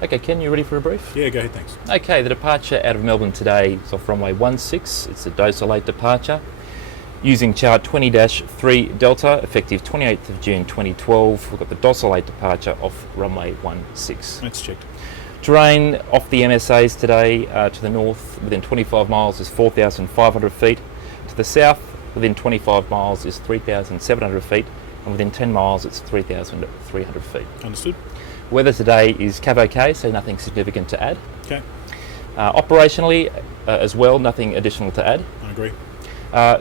Okay, Ken, you ready for a brief? Yeah, go ahead, thanks. Okay, the departure out of Melbourne today is off runway 16. It's a Docile 8 departure. Using chart 20-3 Delta, effective 28th of June 2012. We've got the Docile 8 departure off runway 16. That's checked. Terrain off the MSAs today to the north within 25 miles is 4,500 feet. To the south within 25 miles is 3,700 feet. And within 10 miles it's 3,300 feet. Understood. Weather today is cav-okay, so nothing significant to add. Okay, Operationally as well, nothing additional to add. I agree.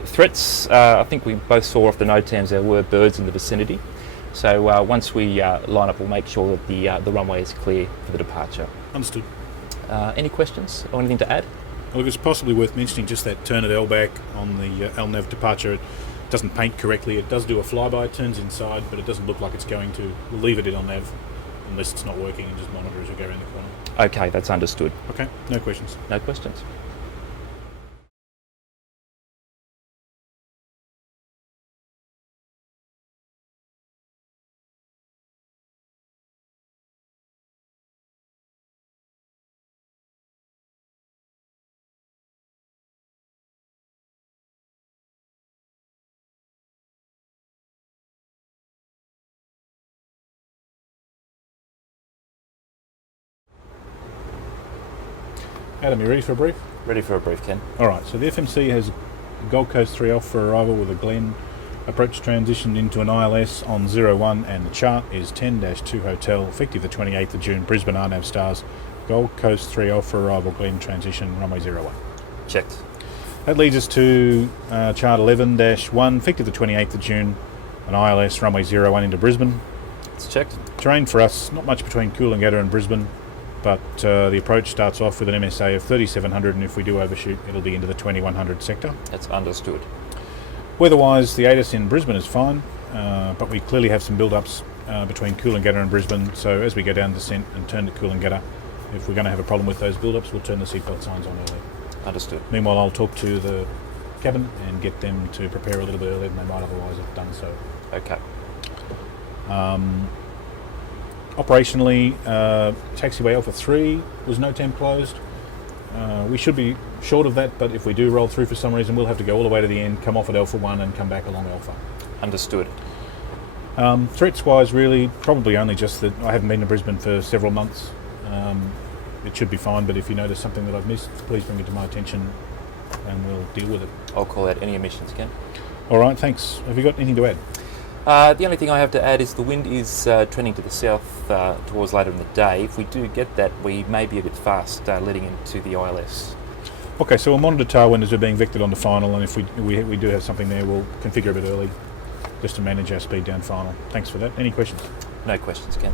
Threats, I think we both saw off the NOTAMs there were birds in the vicinity. So once we line up, we'll make sure that the runway is clear for the departure. Understood. Any questions or anything to add? Well, look, it's possibly worth mentioning just that turn at LBAC on the LNAV departure. It doesn't paint correctly. It does do a flyby, it turns inside, but it doesn't look like it's going to. We'll leave it in on nav unless it's not working and just monitor as we go around the corner. Okay, that's understood. Okay, no questions. No questions. Adam, you ready for a brief? Ready for a brief, Ken. Alright, so the FMC has Gold Coast 3 off for arrival with a Glen approach transition into an ILS on 01 and the chart is 10-2 Hotel, effective the 28th of June, Brisbane RNAV stars, Gold Coast 3 off for arrival, Glen transition, runway 01. Checked. That leads us to chart 11-1, effective the 28th of June, an ILS runway 01 into Brisbane. It's checked. Terrain for us, not much between Coolangatta and Brisbane, but the approach starts off with an MSA of 3,700 and if we do overshoot it'll be into the 2,100 sector. That's understood. Weather-wise, the ATIS in Brisbane is fine, but we clearly have some build-ups between Coolangatta and Brisbane, so as we go down descent and turn to Coolangatta, if we're going to have a problem with those build-ups, we'll turn the seatbelt signs on early. Understood. Meanwhile, I'll talk to the cabin and get them to prepare a little bit earlier than they might otherwise have done so. Okay. Operationally, taxiway Alpha 3 was NOTAM closed. We should be short of that, but if we do roll through for some reason, we'll have to go all the way to the end, come off at Alpha 1 and come back along Alpha. Understood. Threats-wise, really, probably only just that I haven't been to Brisbane for several months. It should be fine, but if you notice something that I've missed, please bring it to my attention and we'll deal with it. I'll call out any omissions, Ken. All right, thanks. Have you got anything to add? The only thing I have to add is the wind is trending to the south towards later in the day. If we do get that, we may be a bit fast leading into the ILS. Okay, so we'll monitor tailwind as we're being vectored on the final, and if we do have something there, we'll configure a bit early just to manage our speed down final. Thanks for that. Any questions? No questions, Ken.